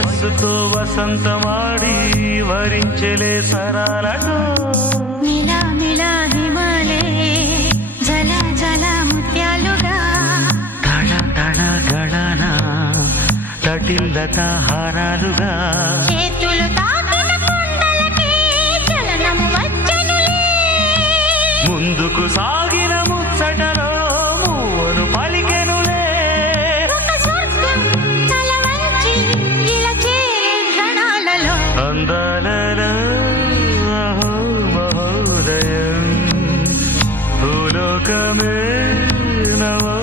వయస్సుతో వసంతమాడి వరించెలే సరాలతో మిలా మిలా హిమాలే జల జల ముత్యాలుగా తళ తళ గళన తటిల్లత హారాలుగా చేతులు తాకిన కుండలకి చలనం వచ్చనులే ముందుకు సాగిన ముచ్చటలో మూవను పలికెనులే ఒక స్వర్గం తల వంచి ఇలా చేరే క్షణాలలో అందాలలో అహో మహోదయం భూలోకమే నవో